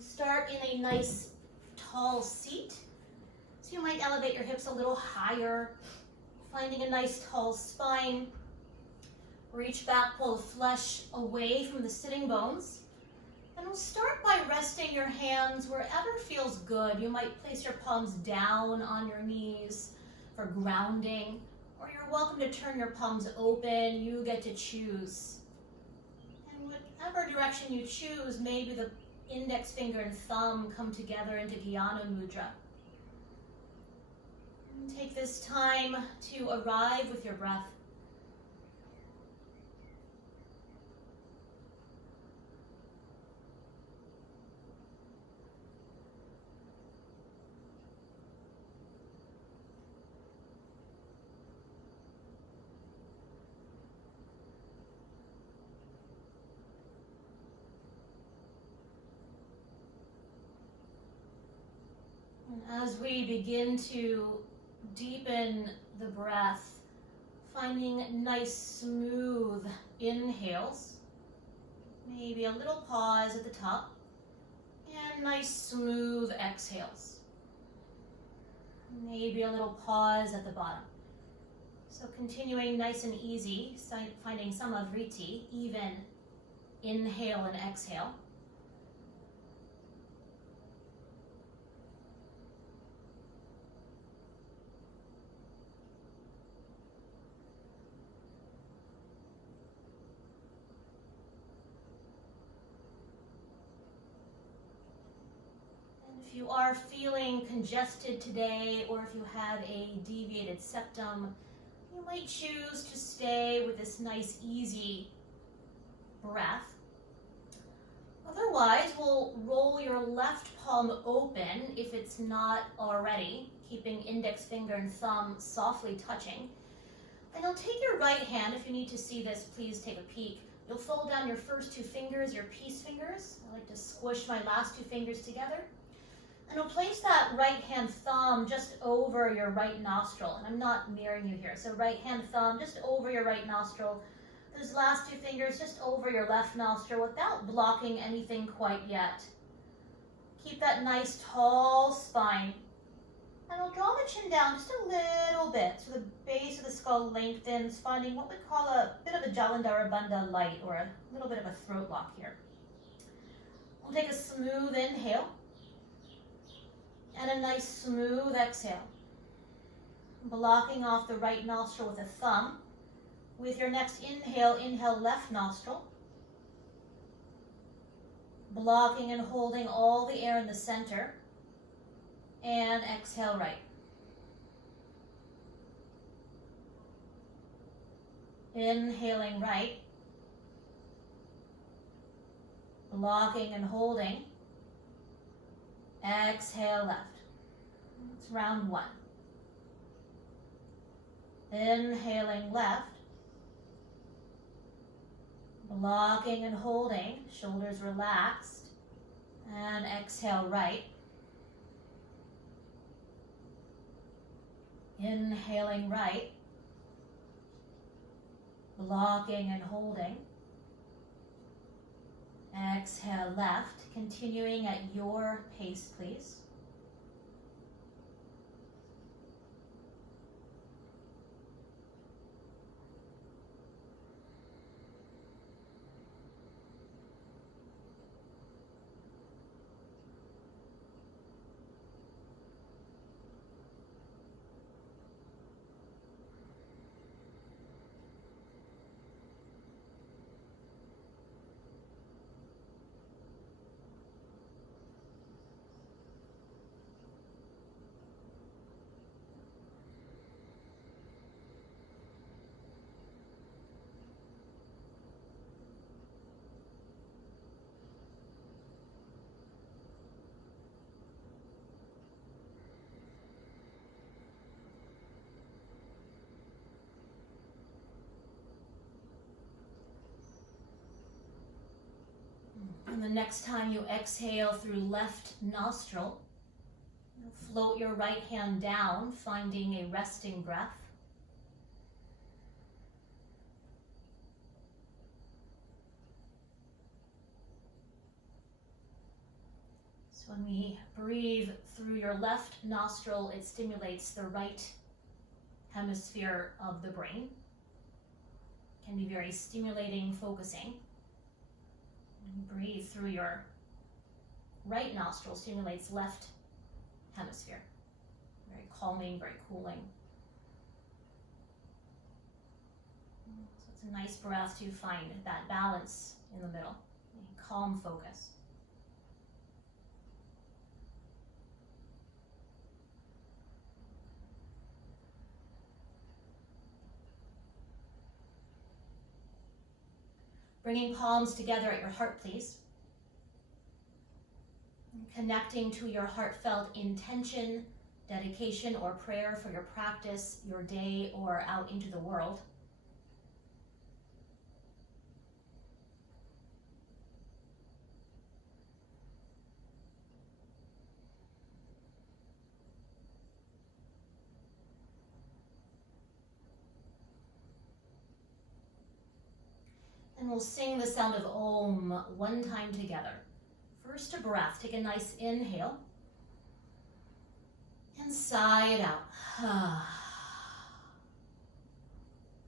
Start in a nice tall seat. So you might elevate your hips a little higher, finding a nice tall spine. Reach back, pull the flesh away from the sitting bones. And we'll start by resting your hands wherever feels good. You might place your palms down on your knees for grounding, or you're welcome to turn your palms open. You get to choose. And whatever direction you choose, maybe the index finger and thumb come together into Jnana Mudra. And take this time to arrive with your breath. As we begin to deepen the breath, finding nice smooth inhales, maybe a little pause at the top, and nice smooth exhales. Maybe a little pause at the bottom. So continuing nice and easy, finding samavriti, even inhale and exhale. If you are feeling congested today, or if you have a deviated septum, you might choose to stay with this nice, easy breath. Otherwise, we'll roll your left palm open if it's not already, keeping index finger and thumb softly touching. And you'll take your right hand. If you need to see this, please take a peek. You'll fold down your first two fingers, your peace fingers. I like to squish my last two fingers together. And we'll place that right hand thumb just over your right nostril. And I'm not mirroring you here. So right hand thumb just over your right nostril. Those last two fingers just over your left nostril without blocking anything quite yet. Keep that nice tall spine. And we'll draw the chin down just a little bit so the base of the skull lengthens, finding what we call a bit of a Jalandhara Bandha light, or a little bit of a throat lock here. We'll take a smooth inhale. And a nice smooth exhale. Blocking off the right nostril with a thumb. With your next inhale, inhale left nostril. Blocking and holding all the air in the center. And exhale right. Inhaling right. Blocking and holding. Exhale left. It's round one. Inhaling left. Blocking and holding, shoulders relaxed. And exhale right. Inhaling right. Blocking and holding. Exhale left, continuing at your pace, please. And the next time you exhale through left nostril, float your right hand down, finding a resting breath. So when we breathe through your left nostril, it stimulates the right hemisphere of the brain. It can be very stimulating, focusing. When you breathe through your right nostril, stimulates left hemisphere. Very calming, very cooling. So it's a nice breath to find that balance in the middle, a calm focus. Bringing palms together at your heart, please. Connecting to your heartfelt intention, dedication, or prayer for your practice, your day, or out into the world. And we'll sing the sound of Om one time together. First a breath, take a nice inhale. And sigh it out.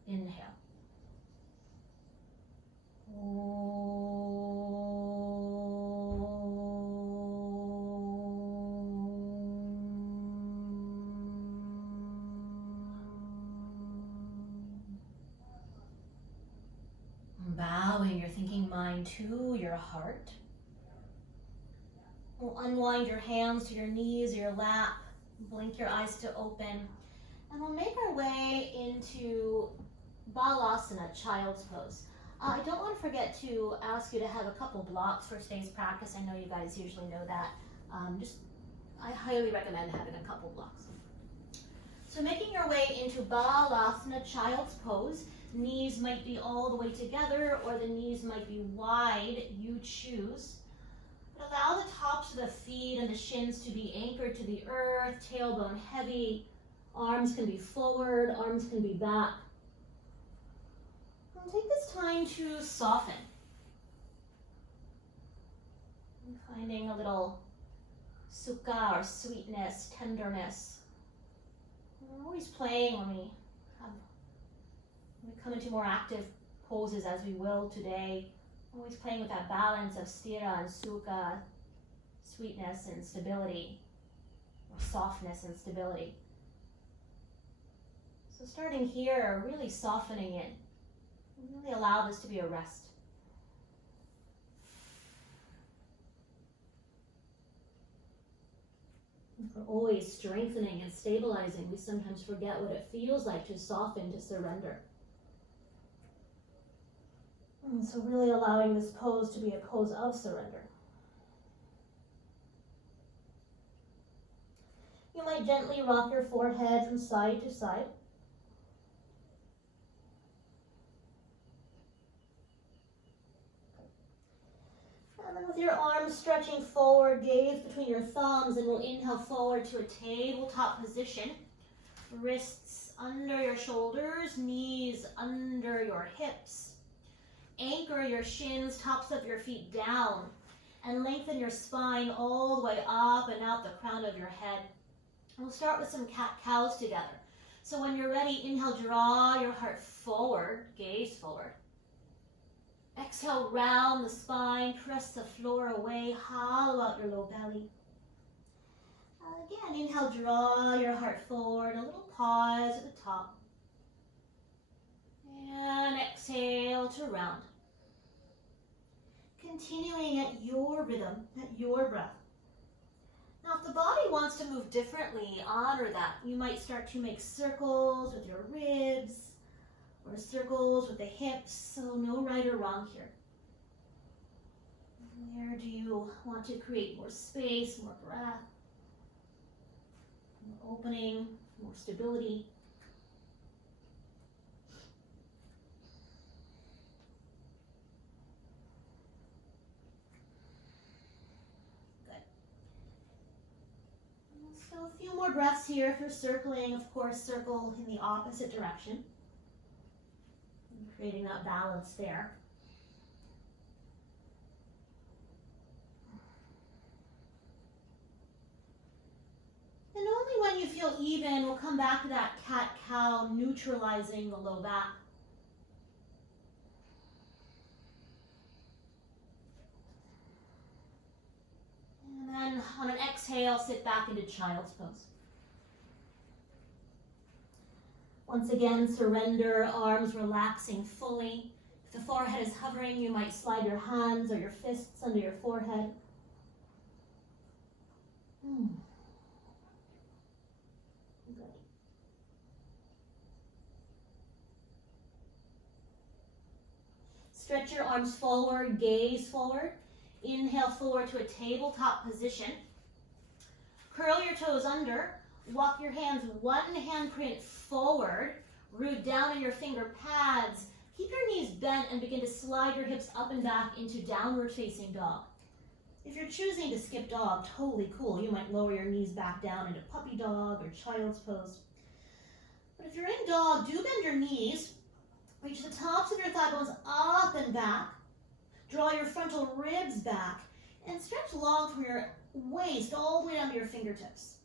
Inhale. Bowing your thinking mind to your heart. We'll unwind your hands to your knees or your lap. Blink your eyes to open. And we'll make our way into Balasana, child's pose. I don't want to forget to ask you to have a couple blocks for today's practice. I know you guys usually know that. I highly recommend having a couple blocks. So making your way into Balasana, child's pose. Knees might be all the way together or the knees might be wide. You choose. But allow the tops of the feet and the shins to be anchored to the earth, tailbone heavy. Arms can be forward, arms can be back. And take this time to soften. And finding a little sukha or sweetness, tenderness. We're always playing when we come into more active poses as we will today. Always playing with that balance of sthira and sukha, sweetness and stability, or softness and stability. So starting here, really softening in. Really allow this to be a rest. If we're always strengthening and stabilizing, we sometimes forget what it feels like to soften, to surrender. And so really allowing this pose to be a pose of surrender. You might gently rock your forehead from side to side. And then with your arms stretching forward, gaze between your thumbs, and we'll inhale forward to a tabletop position. Wrists under your shoulders, knees under your hips. Anchor your shins, tops of your feet down, and lengthen your spine all the way up and out the crown of your head. And we'll start with some cat-cows together. So when you're ready, inhale, draw your heart forward, gaze forward. Exhale, round the spine, press the floor away, hollow out your low belly. Again, inhale, draw your heart forward, a little pause at the top. And exhale to round. Continuing at your rhythm, at your breath. Now, if the body wants to move differently, honor that. You might start to make circles with your ribs or circles with the hips, so no right or wrong here. Where do you want to create more space, more breath, more opening, more stability? So a few more breaths here. If you're circling, of course, circle in the opposite direction. And creating that balance there. feel even, we'll come back to that cat-cow, neutralizing the low back. And then on an exhale, sit back into child's pose. Once again, surrender, arms relaxing fully. If the forehead is hovering, you might slide your hands or your fists under your forehead. Good. Stretch your arms forward, gaze forward. Inhale forward to a tabletop position. Curl your toes under. Walk your hands one handprint forward. Root down in your finger pads. Keep your knees bent and begin to slide your hips up and back into downward facing dog. If you're choosing to skip dog, totally cool. You might lower your knees back down into puppy dog or child's pose. But if you're in dog, do bend your knees. Reach the tops of your thigh bones up and back. Draw your frontal ribs back and stretch long from your waist all the way down to your fingertips.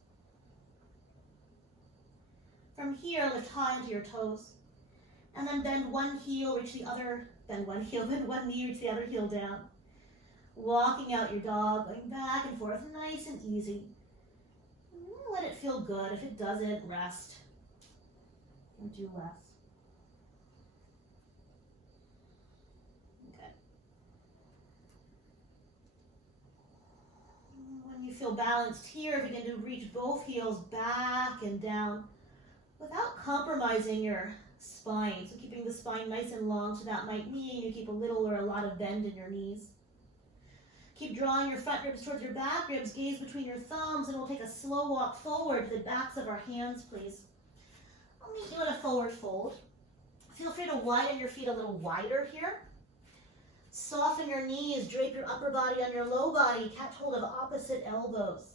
From here, lift high onto your toes. And then bend one heel, reach the other, bend one heel, bend one knee, reach the other heel down. Walking out your dog, going back and forth, nice and easy. Let it feel good. If it doesn't, rest. And do less. Okay. When you feel balanced here, begin to reach both heels back and down without compromising your spine. So keeping the spine nice and long, so that might mean you keep a little or a lot of bend in your knees. Keep drawing your front ribs towards your back ribs, gaze between your thumbs, and we'll take a slow walk forward to the backs of our hands, please. I'll meet you in a forward fold. Feel free to widen your feet a little wider here. Soften your knees, drape your upper body on your low body, catch hold of opposite elbows.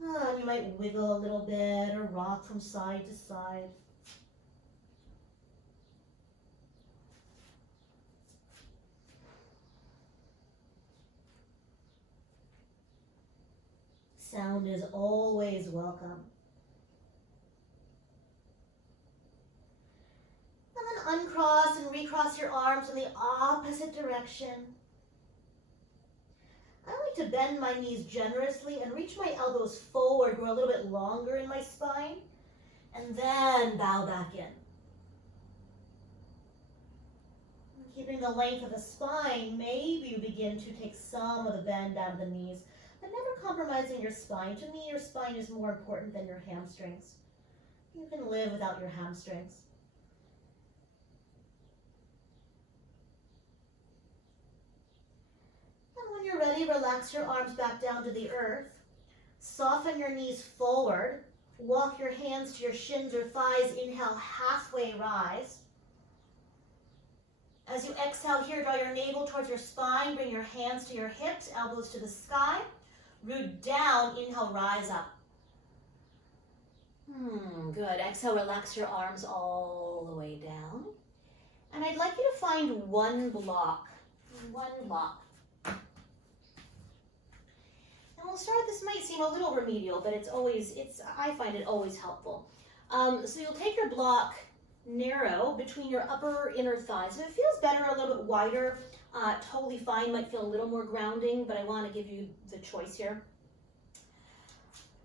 You might wiggle a little bit or rock from side to side. Sound is always welcome. And then uncross and recross your arms in the opposite direction. I like to bend my knees generously and reach my elbows forward, grow a little bit longer in my spine, and then bow back in. Keeping the length of the spine, maybe you begin to take some of the bend out of the knees, but never compromising your spine. To me, your spine is more important than your hamstrings. You can live without your hamstrings. And when you're ready, relax your arms back down to the earth. Soften your knees forward. Walk your hands to your shins or thighs. Inhale, halfway rise. As you exhale here, draw your navel towards your spine. Bring your hands to your hips, elbows to the sky. Root down, inhale, rise up. Good. Exhale, relax your arms all the way down. And I'd like you to find one block. And we'll start, this might seem a little remedial, but I find it always helpful. So you'll take your block narrow between your upper inner thighs. If it feels better a little bit wider, totally fine, might feel a little more grounding, but I want to give you the choice here.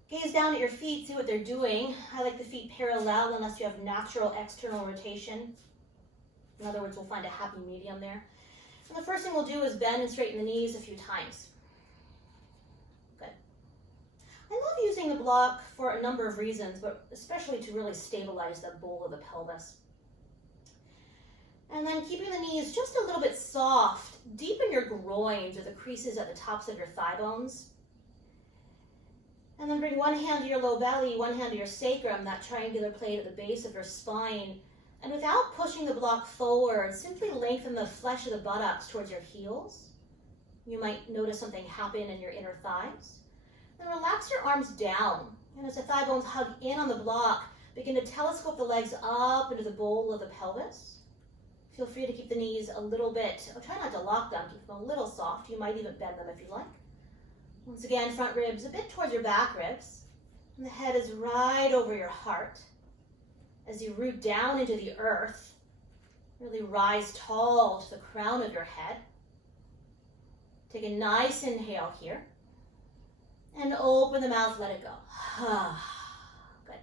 Gaze down at your feet, see what they're doing. I like the feet parallel unless you have natural external rotation. In other words, we'll find a happy medium there. And the first thing we'll do is bend and straighten the knees a few times. Good. I love using the block for a number of reasons, but especially to really stabilize the bowl of the pelvis. And then keeping the knees just a little bit soft, deepen your groins or the creases at the tops of your thigh bones. And then bring one hand to your low belly, one hand to your sacrum, that triangular plate at the base of your spine. And without pushing the block forward, simply lengthen the flesh of the buttocks towards your heels. You might notice something happen in your inner thighs. Then relax your arms down. And as the thigh bones hug in on the block, begin to telescope the legs up into the bowl of the pelvis. Feel free to keep the knees a little bit, try not to lock them, keep them a little soft. You might even bend them if you like. Once again, front ribs a bit towards your back ribs. And the head is right over your heart. As you root down into the earth, really rise tall to the crown of your head. Take a nice inhale here. And open the mouth, let it go. Good.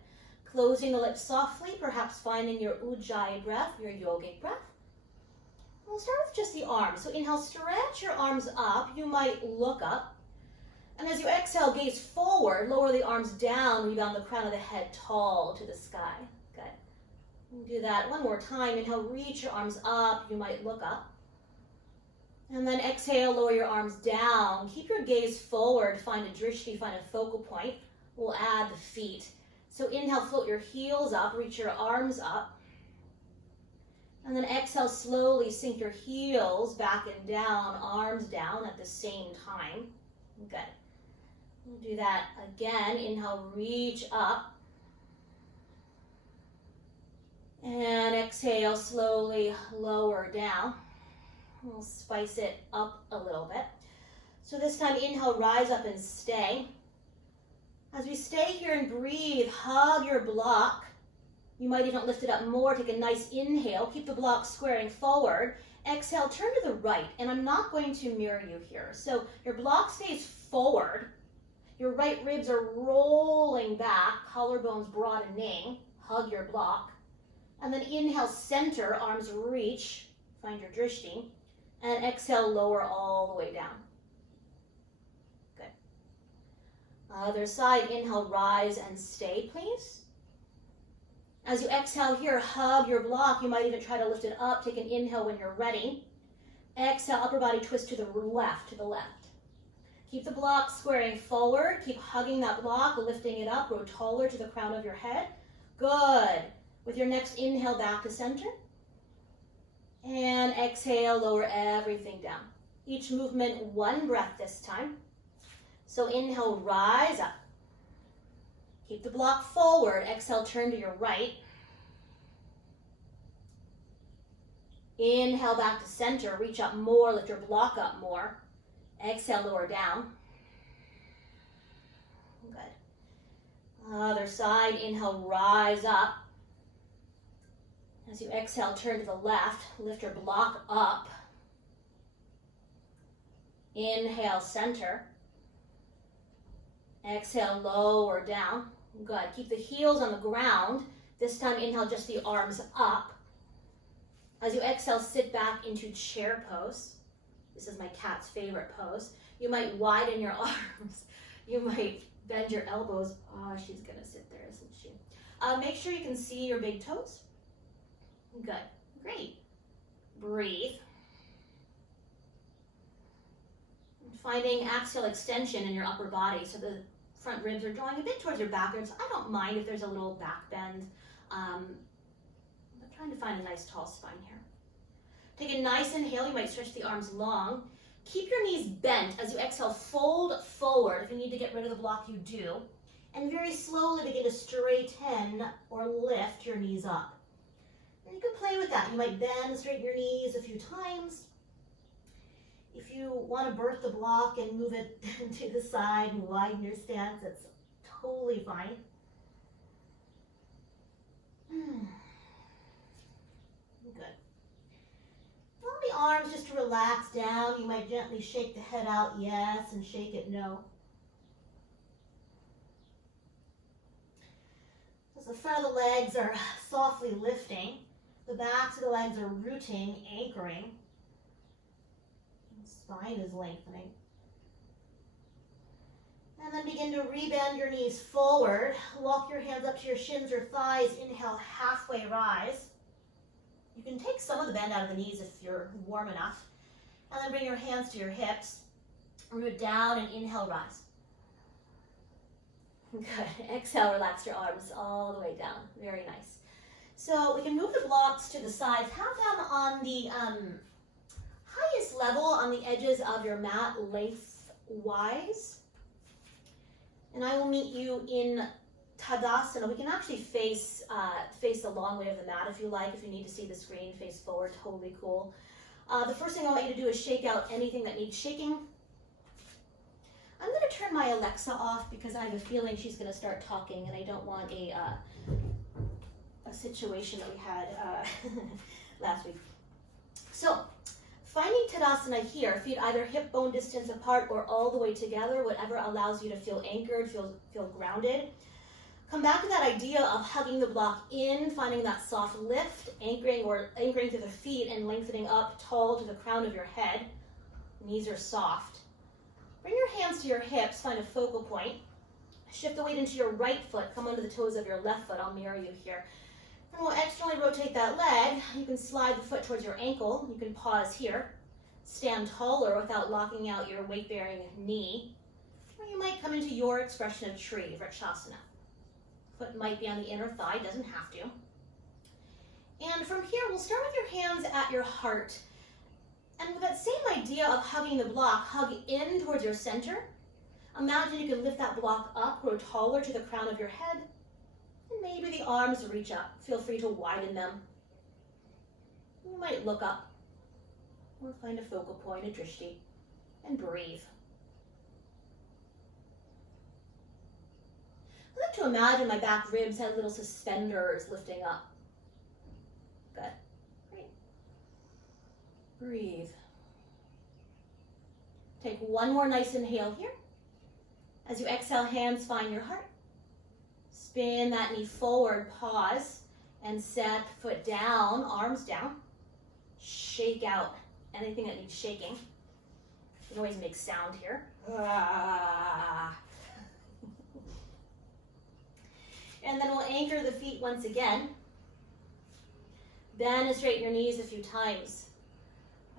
Closing the lips softly, perhaps finding your ujjayi breath, your yogic breath. We'll start with just the arms. So inhale, stretch your arms up. You might look up. And as you exhale, gaze forward, lower the arms down, rebound the crown of the head tall to the sky. Good. We'll do that one more time. Inhale, reach your arms up. You might look up. And then exhale, lower your arms down. Keep your gaze forward. Find a drishti, find a focal point. We'll add the feet. So inhale, float your heels up, reach your arms up. And then exhale, slowly sink your heels back and down, arms down at the same time. Good. We'll do that again. Inhale, reach up. And exhale, slowly lower down. We'll spice it up a little bit. So this time, inhale, rise up and stay. As we stay here and breathe, hug your block. You might even lift it up more. Take a nice inhale. Keep the block squaring forward. Exhale, turn to the right. And I'm not going to mirror you here. So your block stays forward. Your right ribs are rolling back, collarbones broadening. Hug your block. And then inhale, center, arms reach. Find your drishti. And exhale, lower all the way down. Good. Other side, inhale, rise and stay, please. As you exhale here, hug your block. You might even try to lift it up. Take an inhale when you're ready. Exhale, upper body twist to the left, Keep the block squaring forward. Keep hugging that block, lifting it up. Grow taller to the crown of your head. Good. With your next inhale, back to center. And exhale, lower everything down. Each movement, one breath this time. So inhale, rise up. Keep the block forward. Exhale, turn to your right. Inhale, back to center. Reach up more, lift your block up more. Exhale, lower down. Good. Other side, inhale, rise up. As you exhale, turn to the left, lift your block up. Inhale, center. Exhale, lower down. Good. Keep the heels on the ground. This time, inhale, just the arms up. As you exhale, sit back into chair pose. This is my cat's favorite pose. You might widen your arms. You might bend your elbows. Oh, she's going to sit there, isn't she? Make sure you can see your big toes. Good. Great. Breathe. Finding axial extension in your upper body. So the front ribs are drawing a bit towards your back ribs. I don't mind if there's a little back bend. I'm trying to find a nice tall spine here. Take a nice inhale. You might stretch the arms long. Keep your knees bent. As you exhale, fold forward. If you need to get rid of the block, you do. And very slowly begin to straighten or lift your knees up. And you can play with that. You might bend, straighten your knees a few times. If you want to birth the block and move it to the side and widen your stance, that's totally fine. Good. Allow the arms just to relax down. You might gently shake the head out, yes, and shake it, no. As the front of the legs are softly lifting, the backs of the legs are rooting, anchoring. The spine is lengthening. And then begin to rebend your knees forward. Walk your hands up to your shins or thighs. Inhale, halfway rise. You can take some of the bend out of the knees if you're warm enough. And then bring your hands to your hips. Root down and inhale, rise. Good. Exhale, relax your arms all the way down. Very nice. So we can move the blocks to the sides. Have them on the highest level on the edges of your mat, lengthwise. And I will meet you in Tadasana. We can actually face the long way of the mat if you like. If you need to see the screen, face forward, totally cool. The first thing I want you to do is shake out anything that needs shaking. I'm going to turn my Alexa off because I have a feeling she's going to start talking, and I don't want a situation that we had last week. So, finding Tadasana here, feet either hip bone distance apart or all the way together, whatever allows you to feel anchored, feel grounded. Come back to that idea of hugging the block in, finding that soft lift, anchoring through the feet and lengthening up tall to the crown of your head. Knees are soft. Bring your hands to your hips, find a focal point. Shift the weight into your right foot, come under the toes of your left foot. I'll mirror you here. And we'll externally rotate that leg. You can slide the foot towards your ankle. You can pause here. Stand taller without locking out your weight-bearing knee. Or you might come into your expression of tree, Vrikshasana. Foot might be on the inner thigh, doesn't have to. And from here, we'll start with your hands at your heart. And with that same idea of hugging the block, hug in towards your center. Imagine you can lift that block up, grow taller to the crown of your head. And maybe the arms reach up. Feel free to widen them. You might look up or find a focal point, a drishti, and breathe. I like to imagine my back ribs had little suspenders lifting up. Good. Great. Breathe. Take one more nice inhale here. As you exhale, hands find your heart. Spin that knee forward, pause, and set foot down, arms down. Shake out anything that needs shaking. You can always make sound here. And then we'll anchor the feet once again. Bend and straighten your knees a few times.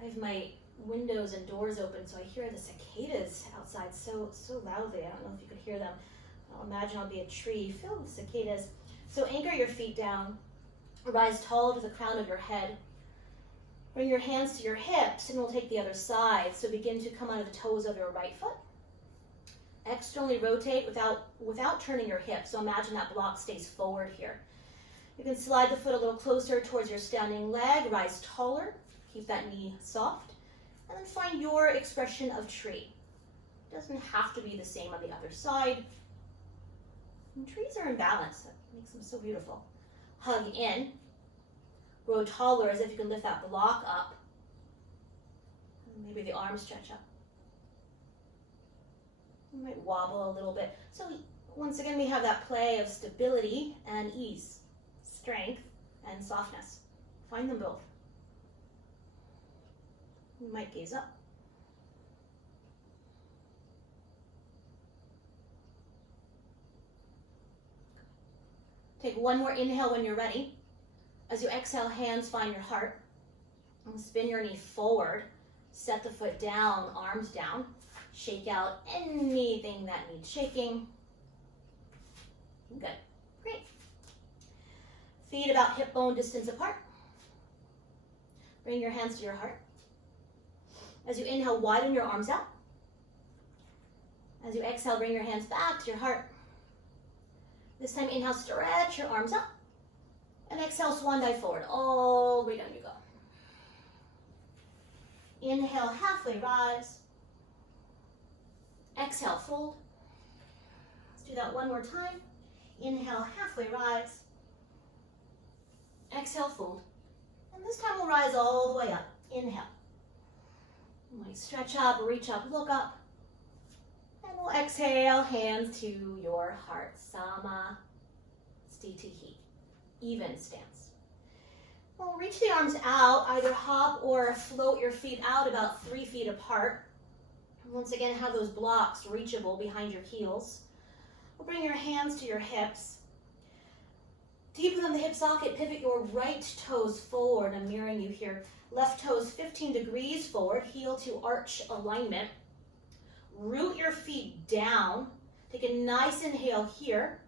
I have my windows and doors open, so I hear the cicadas outside so loudly. I don't know if you could hear them. I'll imagine I'll be a tree filled with cicadas. So anchor your feet down. Rise tall to the crown of your head. Bring your hands to your hips, and we'll take the other side. So begin to come under the toes of your right foot. Externally rotate without turning your hips. So imagine that block stays forward here. You can slide the foot a little closer towards your standing leg. Rise taller. Keep that knee soft. And then find your expression of tree. It doesn't have to be the same on the other side. And trees are in balance. That makes them so beautiful. Hug in. Grow taller as if you can lift that block up. And maybe the arms stretch up. You might wobble a little bit. So once again, we have that play of stability and ease, strength and softness. Find them both. You might gaze up. Take one more inhale when you're ready. As you exhale, hands find your heart. And spin your knee forward. Set the foot down, arms down. Shake out anything that needs shaking. Good. Great. Feet about hip bone distance apart. Bring your hands to your heart. As you inhale, widen your arms out. As you exhale, bring your hands back to your heart. This time, inhale, stretch your arms up. And exhale, swan dive forward. All the way down you go. Inhale, halfway rise. Exhale, fold. Let's do that one more time. Inhale, halfway rise. Exhale, fold. And this time we'll rise all the way up. Inhale. You might stretch up, reach up, look up. And we'll exhale, hands to your heart. Sama Stitihi. Even stance. We'll reach the arms out, either hop or float your feet out about 3 feet apart. Once again, have those blocks reachable behind your heels. We'll bring your hands to your hips. Deep within the hip socket, pivot your right toes forward. I'm mirroring you here. Left toes 15 degrees forward, heel to arch alignment. Root your feet down. Take a nice inhale here.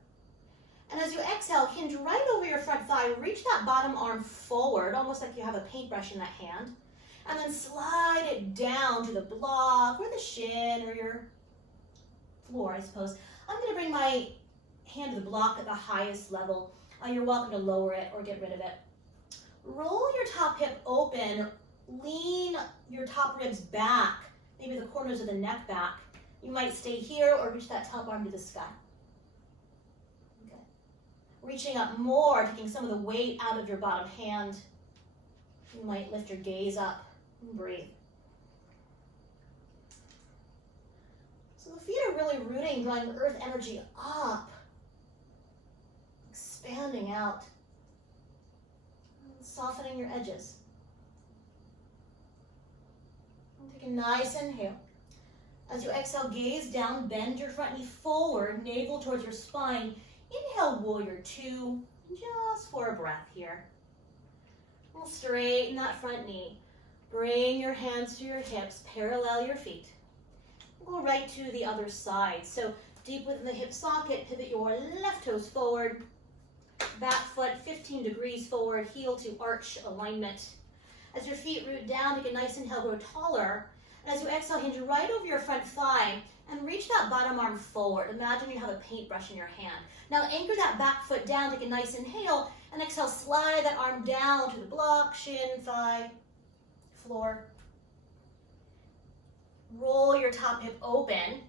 And as you exhale, hinge right over your front thigh. Reach that bottom arm forward, almost like you have a paintbrush in that hand. And then slide it down to the block or the shin or your floor, I suppose. I'm going to bring my hand to the block at the highest level. You're welcome to lower it or get rid of it. Roll your top hip open. Lean your top ribs back, maybe the corners of the neck back. You might stay here or reach that top arm to the sky. Okay. Reaching up more, taking some of the weight out of your bottom hand. You might lift your gaze up and breathe. So the feet are really rooting, drawing earth energy up, expanding out, softening your edges. And take a nice inhale. As you exhale, gaze down, bend your front knee forward, navel towards your spine. Inhale, warrior two, just for a breath here. We'll straighten that front knee. Bring your hands to your hips, parallel your feet. We'll go right to the other side. So deep within the hip socket, pivot your left toes forward. Back foot 15 degrees forward, heel to arch alignment. As your feet root down, take a nice inhale, grow taller. And as you exhale, hinge right over your front thigh and reach that bottom arm forward. Imagine you have a paintbrush in your hand. Now anchor that back foot down, take a nice inhale, and exhale, slide that arm down to the block, shin, thigh, floor. Roll your top hip open.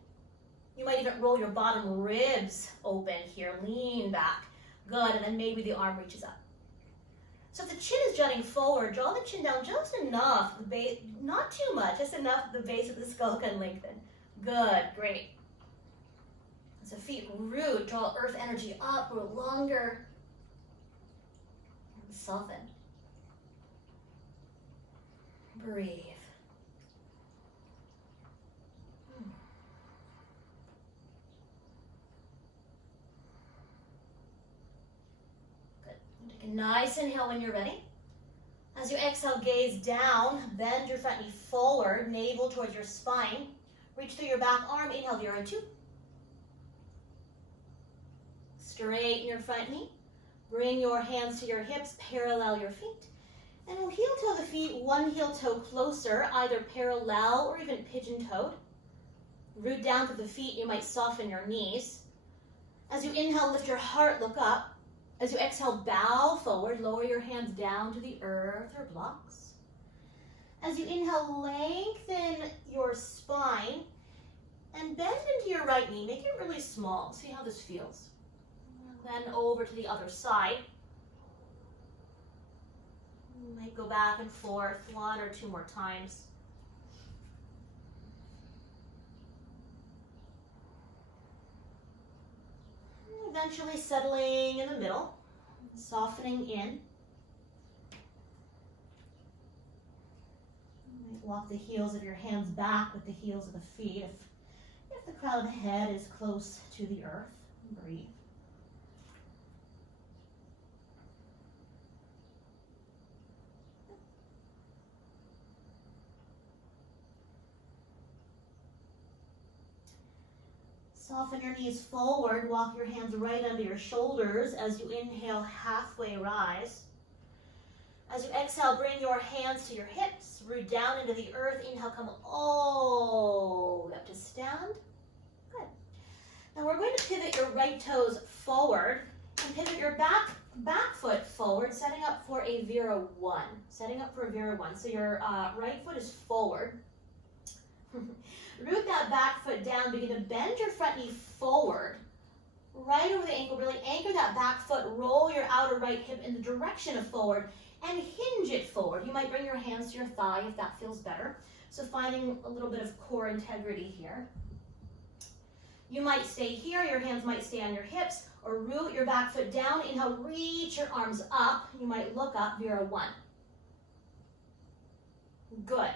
You might even roll your bottom ribs open here, lean back. Good, and then maybe the arm reaches up. So if the chin is jutting forward, draw the chin down just enough, the base, not too much, just enough the base of the skull can lengthen. Good, great. As the feet root, draw earth energy up, grow longer, and soften. Breathe. Take a nice inhale when you're ready. As you exhale, gaze down, bend your front knee forward, navel towards your spine. Reach through your back arm, inhale, Vira two. Straighten your front knee. Bring your hands to your hips, parallel your feet. And we'll heel toe the feet, one heel toe closer, either parallel or even pigeon-toed. Root down through the feet, you might soften your knees. As you inhale, lift your heart, look up. As you exhale, bow forward, lower your hands down to the earth or blocks. As you inhale, lengthen your spine and bend into your right knee. Make it really small. See how this feels. And then over to the other side. You might go back and forth one or two more times. Eventually settling in the middle, softening in. You might walk the heels of your hands back with the heels of the feet if the crown of the head is close to the earth. Breathe. Soften your knees forward, walk your hands right under your shoulders as you inhale, halfway rise. As you exhale, bring your hands to your hips, root down into the earth. Inhale, come all the way up to stand. Good. Now we're going to pivot your right toes forward and pivot your back foot forward, setting up for a Vira one. Setting up for a Vira one. So your right foot is forward. Root that back foot down, begin to bend your front knee forward, right over the ankle, really anchor that back foot, roll your outer right hip in the direction of forward, and hinge it forward. You might bring your hands to your thigh if that feels better. So finding a little bit of core integrity here. You might stay here, your hands might stay on your hips, or root your back foot down. Inhale, reach your arms up. You might look up, Vira one. Good.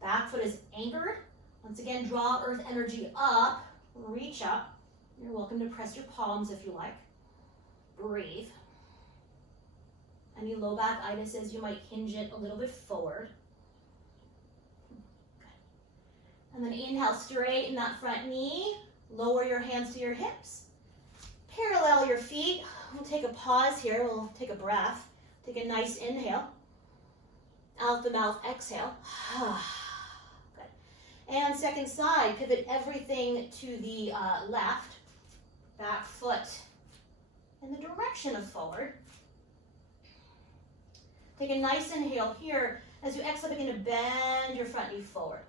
Back foot is anchored. Once again, draw earth energy up, reach up. You're welcome to press your palms if you like. Breathe. Any low back itises, you might hinge it a little bit forward. Good. And then inhale, straighten that front knee. Lower your hands to your hips. Parallel your feet. We'll take a pause here. We'll take a breath. Take a nice inhale. Out the mouth, exhale. And second side, pivot everything to the left, back foot in the direction of forward. Take a nice inhale here. As you exhale, begin to bend your front knee forward,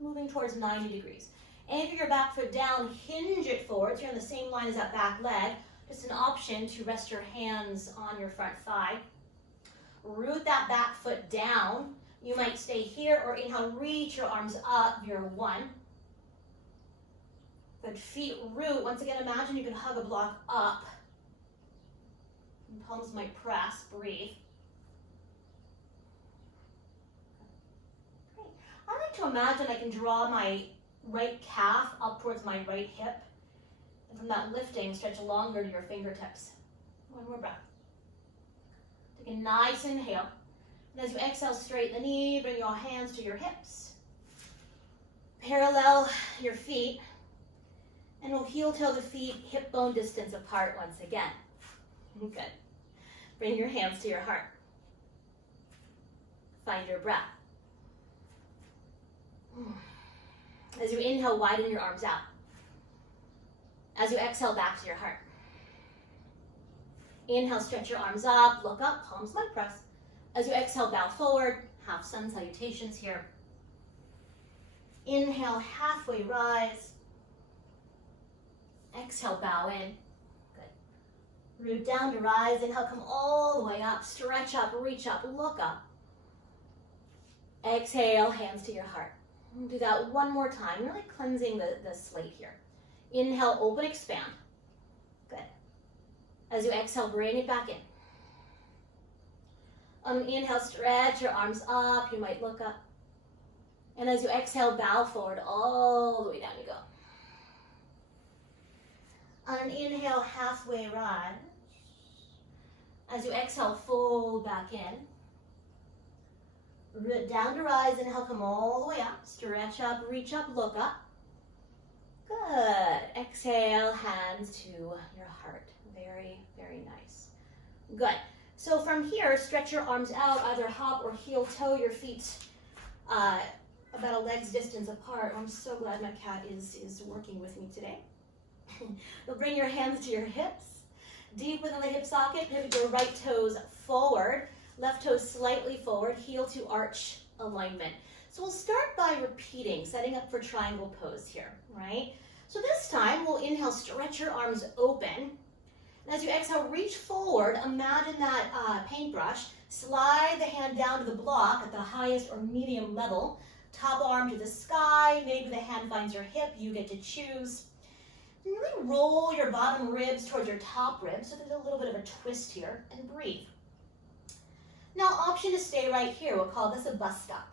moving towards 90 degrees. Anchor your back foot down, hinge it forward. So you're on the same line as that back leg. Just an option to rest your hands on your front thigh. Root that back foot down. You might stay here or inhale, reach your arms up, your 1. Good, feet root. Once again, imagine you can hug a block up. And palms might press, breathe. Great. I like to imagine I can draw my right calf up towards my right hip. And from that lifting, stretch longer to your fingertips. One more breath. Take a nice inhale. And as you exhale, straighten the knee, bring your hands to your hips. Parallel your feet. And we'll heel toe the feet hip bone distance apart once again. Good. Bring your hands to your heart. Find your breath. As you inhale, widen your arms out. As you exhale, back to your heart. Inhale, stretch your arms up, look up, palms might press. As you exhale, bow forward, half sun salutations here. Inhale, halfway rise. Exhale, bow in. Good. Root down to rise. Inhale, come all the way up, stretch up, reach up, look up. Exhale, hands to your heart. We'll do that one more time, really cleansing the slate here. Inhale, open, expand. Good. As you exhale, bring it back in. Inhale, stretch your arms up. You might look up. And as you exhale, bow forward all the way down you go. On an inhale, halfway rise. As you exhale, fold back in. Root down to rise. Inhale, come all the way up. Stretch up, reach up, look up. Good. Exhale, hands to your heart. Very, very nice. Good. So from here, stretch your arms out, either hop or heel toe your feet about a leg's distance apart. I'm so glad my cat is working with me today. You'll bring your hands to your hips. Deep within the hip socket, pivot your right toes forward. Left toes slightly forward, heel to arch alignment. So we'll start by repeating, setting up for triangle pose here, right? So this time, we'll inhale, stretch your arms open. And as you exhale, reach forward, imagine that paintbrush. Slide the hand down to the block at the highest or medium level. Top arm to the sky, maybe the hand finds your hip, you get to choose. And really roll your bottom ribs towards your top ribs, so there's a little bit of a twist here, and breathe. Now, option to stay right here. We'll call this a bust up.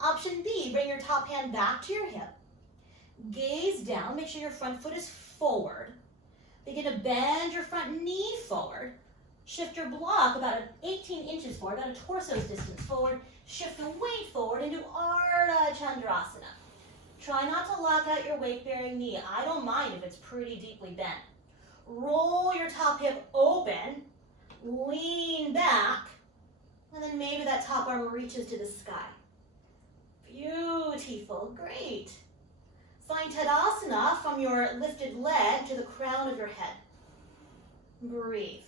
Option B, bring your top hand back to your hip. Gaze down. Make sure your front foot is forward. Begin to bend your front knee forward. Shift your block about 18 inches forward, about a torso's distance forward. Shift the weight forward into Ardha Chandrasana. Try not to lock out your weight-bearing knee. I don't mind if it's pretty deeply bent. Roll your top hip open. Lean back. And then maybe that top arm reaches to the sky. Beautiful, great. Find Tadasana from your lifted leg to the crown of your head. Breathe.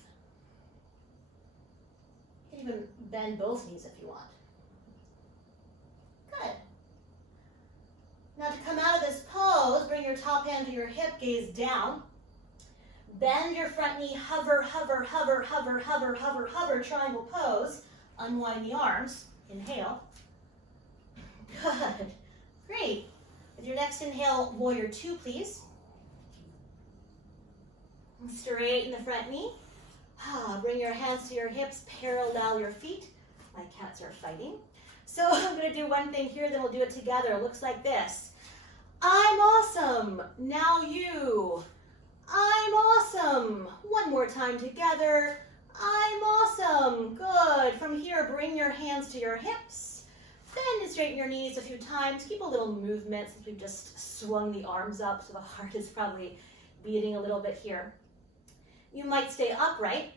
You can even bend both knees if you want. Good. Now to come out of this pose, bring your top hand to your hip, gaze down. Bend your front knee, hover, hover, hover, hover, hover, hover, hover, triangle pose. Unwind the arms. Inhale. Good. Great. With your next inhale, warrior 2, please. Straighten the front knee. Bring your hands to your hips, parallel your feet. My cats are fighting. So I'm going to do one thing here, then we'll do it together. It looks like this. I'm awesome. Now you. I'm awesome. One more time together. I'm awesome. Good. From here, bring your hands to your hips. Bend and straighten your knees a few times. Keep a little movement since we've just swung the arms up, so the heart is probably beating a little bit here. You might stay upright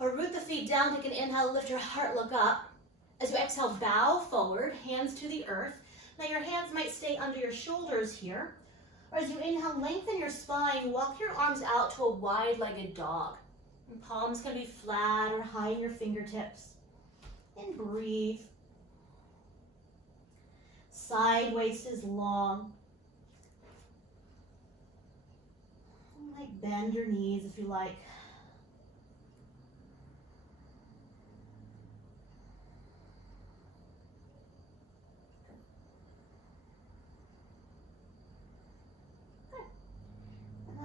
or root the feet down. Take an inhale, lift your heart, look up. As you exhale, bow forward, hands to the earth. Now your hands might stay under your shoulders here. Or as you inhale, lengthen your spine, walk your arms out to a wide-legged dog. And palms can be flat or high in your fingertips. And breathe. Side waist is long. Bend your knees if you like.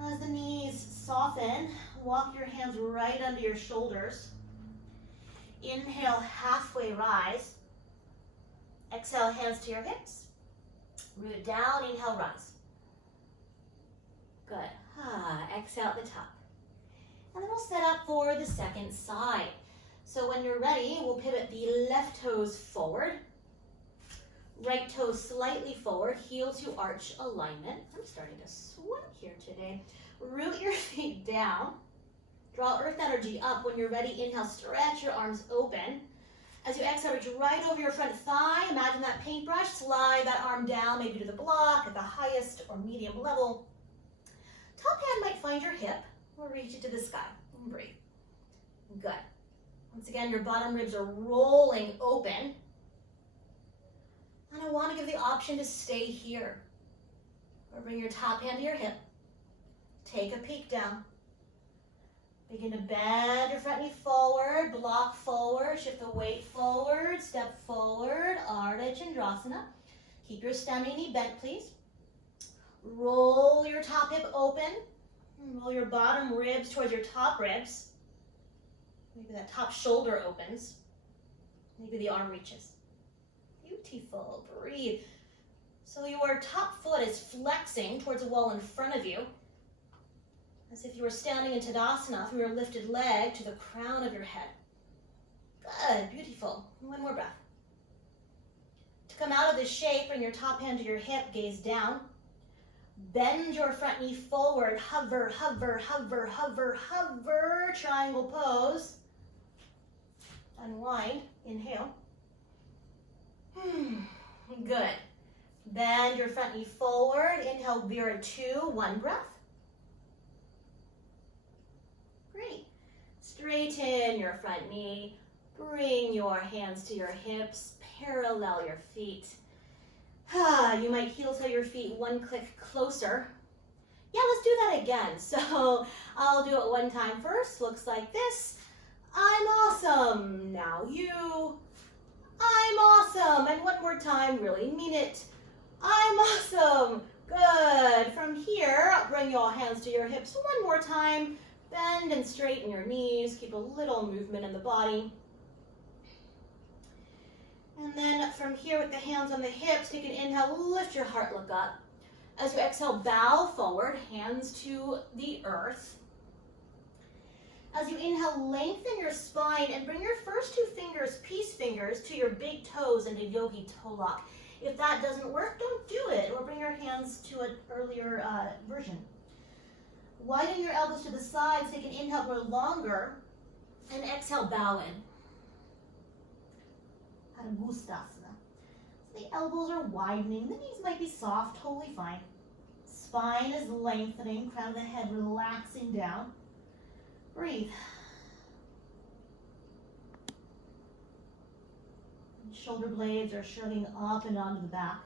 As the knees soften, walk your hands right under your shoulders. Inhale, halfway rise. Exhale, hands to your hips. Root down, inhale, rise. Good. Exhale at the top. And then we'll set up for the second side. So when you're ready, we'll pivot the left toes forward. Right toes slightly forward, heel to arch alignment. I'm starting to sweat here today. Root your feet down. Draw earth energy up. When you're ready, inhale, stretch your arms open. As you exhale, reach right over your front thigh. Imagine that paintbrush. Slide that arm down, maybe to the block at the highest or medium level. Top hand might find your hip or reach it to the sky. And breathe. Good. Once again, your bottom ribs are rolling open. And I want to give the option to stay here. Or bring your top hand to your hip. Take a peek down. Begin to bend your front knee forward, block forward, shift the weight forward, step forward, Ardha Chandrasana. Keep your standing knee bent, please. Roll your top hip open. Roll your bottom ribs towards your top ribs. Maybe that top shoulder opens. Maybe the arm reaches. Beautiful. Breathe. So your top foot is flexing towards the wall in front of you, as if you were standing in Tadasana from your lifted leg to the crown of your head. Good. Beautiful. One more breath. To come out of this shape, bring your top hand to your hip, gaze down. Bend your front knee forward. Hover, hover, hover, hover, hover. Triangle pose. Unwind. Inhale. Good. Bend your front knee forward. Inhale, Virya 2. One breath. Great. Straighten your front knee. Bring your hands to your hips. Parallel your feet. You might heel toe your feet one click closer. Yeah, let's do that again. So I'll do it one time first. Looks like this. I'm awesome. Now you. I'm awesome. And one more time, really mean it. I'm awesome. Good. From here, bring your hands to your hips one more time. Bend and straighten your knees. Keep a little movement in the body. And then from here with the hands on the hips, take an inhale, lift your heart, look up. As you exhale, bow forward, hands to the earth. As you inhale, lengthen your spine and bring your first two fingers, peace fingers, to your big toes into yogi toe lock. If that doesn't work, don't do it, or bring your hands to an earlier version. Widen your elbows to the sides, take an inhale, grow longer, and exhale, bow in. Gustasana. So the elbows are widening, the knees might be soft, totally fine. Spine is lengthening, crown of the head relaxing down. Breathe. Shoulder blades are shrugging up and onto the back.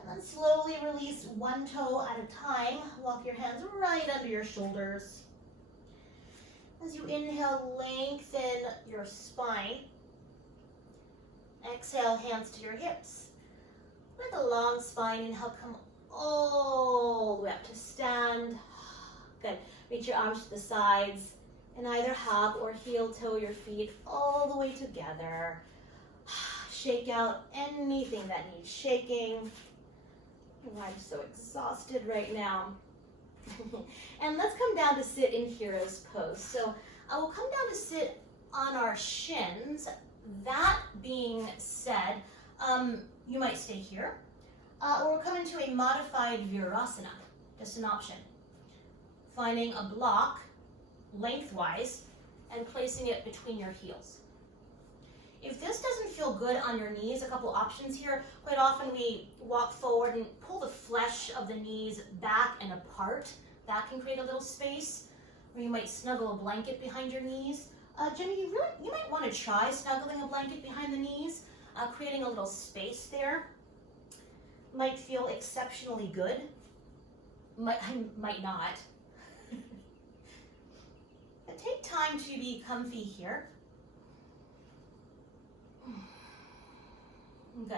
And then slowly release one toe at a time. Walk your hands right under your shoulders. As you inhale, lengthen your spine. Exhale, hands to your hips. With a long spine, inhale, come all the way up to stand. Good. Reach your arms to the sides and either hug or heel toe your feet all the way together. Shake out anything that needs shaking. Oh, I'm so exhausted right now. And let's come down to sit in hero's pose. So I will come down to sit on our shins. That being said, you might stay here. Or come into a modified Virasana, just an option. Finding a block lengthwise and placing it between your heels. If this doesn't feel good on your knees, a couple options here. Quite often we walk forward and pull the flesh of the knees back and apart. That can create a little space. Or you might snuggle a blanket behind your knees. Jimmy, you might want to to try snuggling a blanket behind the knees, creating a little space there might feel exceptionally good. Might not. But take time to be comfy here. Good.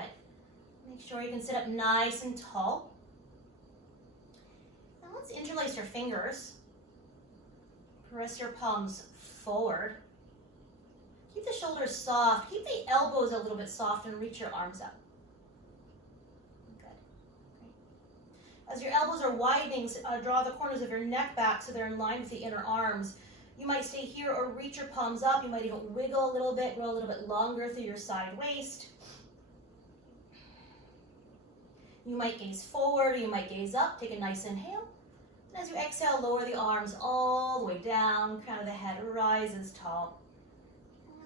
Make sure you can sit up nice and tall. Now let's interlace your fingers. Press your palms forward. Keep the shoulders soft. Keep the elbows a little bit soft and reach your arms up. Good. Great. As your elbows are widening, draw the corners of your neck back so they're in line with the inner arms. You might stay here or reach your palms up. You might even wiggle a little bit, grow a little bit longer through your side waist. You might gaze forward or you might gaze up. Take a nice inhale. And as you exhale, lower the arms all the way down. Crown of the head rises tall.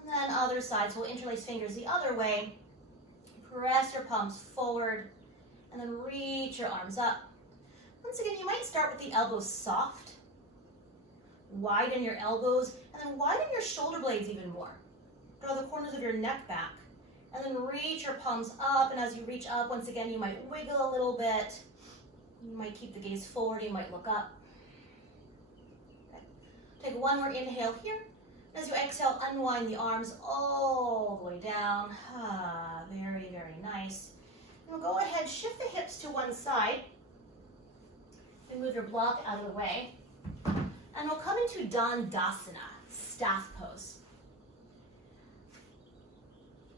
And then other sides, we'll interlace fingers the other way. Press your palms forward and then reach your arms up. Once again, you might start with the elbows soft. Widen your elbows and then widen your shoulder blades even more. Draw the corners of your neck back. And then reach your palms up, and as you reach up, once again, you might wiggle a little bit. You might keep the gaze forward, you might look up. Okay. Take one more inhale here. As you exhale, unwind the arms all the way down. Very, very nice. And we'll go ahead, shift the hips to one side. And move your block out of the way. And we'll come into Dandasana, staff pose.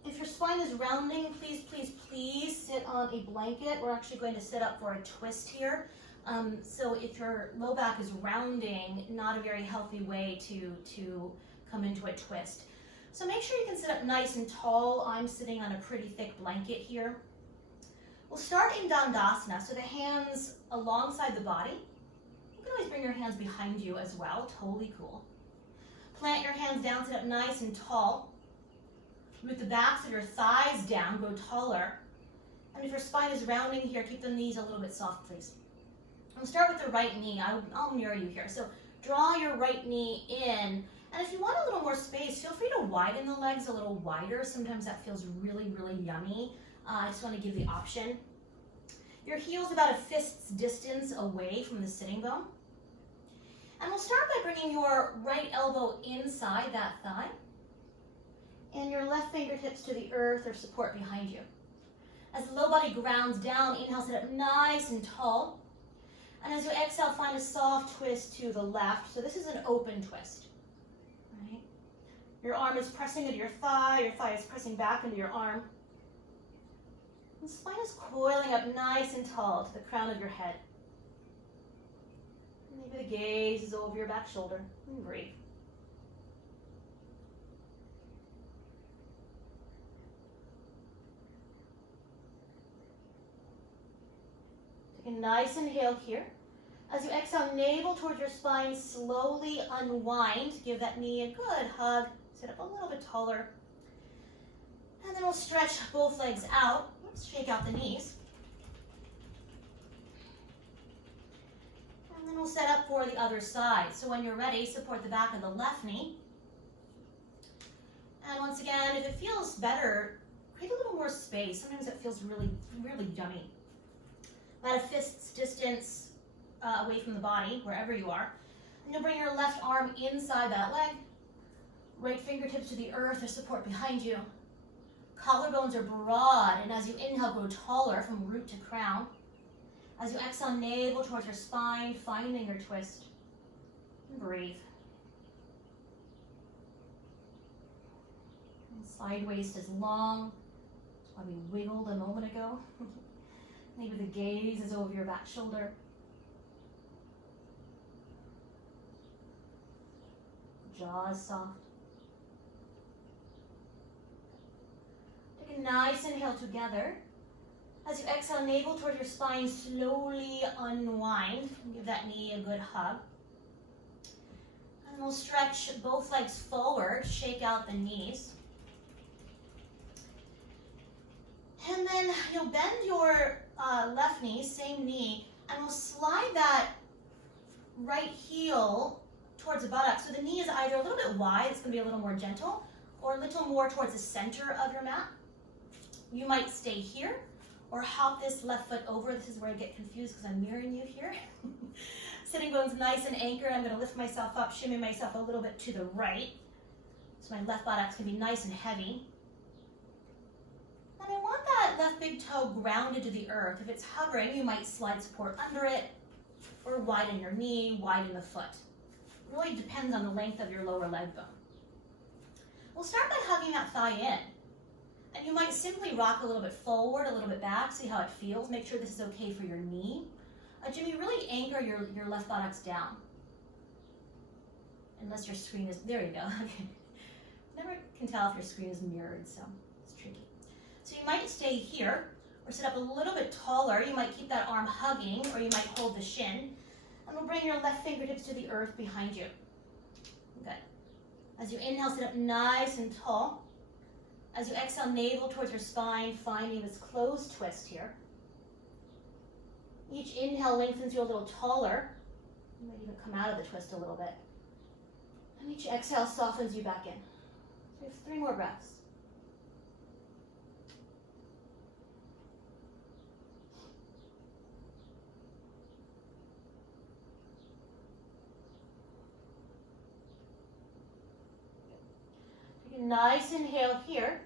If your spine is rounding, please, please, please sit on a blanket. We're actually going to sit up for a twist here. So if your low back is rounding, not a very healthy way to come into a twist. So make sure you can sit up nice and tall. I'm sitting on a pretty thick blanket here. We'll start in Dandasana, so the hands alongside the body. You can always bring your hands behind you as well, totally cool. Plant your hands down, sit up nice and tall. Root the backs of your thighs down, grow taller. And if your spine is rounding here, keep the knees a little bit soft, please. We'll start with the right knee. I'll mirror you here. So draw your right knee in. And if you want a little more space, feel free to widen the legs a little wider. Sometimes that feels really, really yummy. I just want to give the option. Your heel's about a fist's distance away from the sitting bone. And we'll start by bringing your right elbow inside that thigh. And your left fingertips to the earth or support behind you. As the low body grounds down, inhale, sit up nice and tall. And as you exhale, find a soft twist to the left. So this is an open twist. Right? Your arm is pressing into your thigh is pressing back into your arm. And the spine is coiling up nice and tall to the crown of your head. Maybe the gaze is over your back shoulder. And breathe. Take a nice inhale here. As you exhale, navel towards your spine, slowly unwind. Give that knee a good hug. Sit up a little bit taller. And then we'll stretch both legs out. Let's shake out the knees. And then we'll set up for the other side. So when you're ready, support the back of the left knee. And once again, if it feels better, create a little more space. Sometimes it feels really, really yummy. About a fist's distance away from the body, wherever you are. And you'll bring your left arm inside that leg. Right fingertips to the earth or support behind you. Collarbones are broad, and as you inhale, grow taller from root to crown. As you exhale, navel towards your spine, finding your twist. And breathe. And side waist is long. That's why we wiggled a moment ago. Maybe the gaze is over your back shoulder. Jaws soft. Take a nice inhale together. As you exhale, navel toward your spine, slowly unwind. Give that knee a good hug. And we'll stretch both legs forward, shake out the knees. And then you'll bend your left knee, same knee, and we'll slide that right heel towards the buttock. So the knee is either a little bit wide, it's going to be a little more gentle, or a little more towards the center of your mat. You might stay here or hop this left foot over. This is where I get confused because I'm mirroring you here. Sitting bones nice and anchored. I'm going to lift myself up, shimmy myself a little bit to the right. So my left buttocks can be nice and heavy. And I want that left big toe grounded to the earth. If it's hovering, you might slide support under it or widen your knee, widen the foot. It really depends on the length of your lower leg bone. We'll start by hugging that thigh in. And you might simply rock a little bit forward, a little bit back, see how it feels. Make sure this is okay for your knee. Jimmy, really anchor your left buttocks down. Unless your screen is, there you go. Never can tell if your screen is mirrored, so it's tricky. So you might stay here or sit up a little bit taller. You might keep that arm hugging or you might hold the shin. And we'll bring your left fingertips to the earth behind you. Good. As you inhale, sit up nice and tall. As you exhale, navel towards your spine, finding this closed twist here. Each inhale lengthens you a little taller. You might even come out of the twist a little bit. And each exhale softens you back in. So we have 3 more breaths. Take a nice inhale here.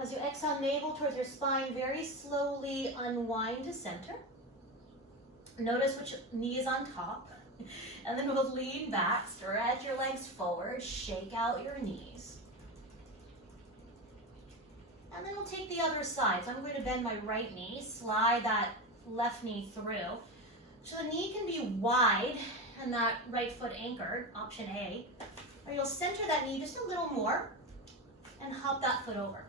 As you exhale, navel towards your spine, very slowly unwind to center. Notice which knee is on top. And then we'll lean back, stretch your legs forward, shake out your knees. And then we'll take the other side. So I'm going to bend my right knee, slide that left knee through. So the knee can be wide and that right foot anchored, option A. Or you'll center that knee just a little more and hop that foot over.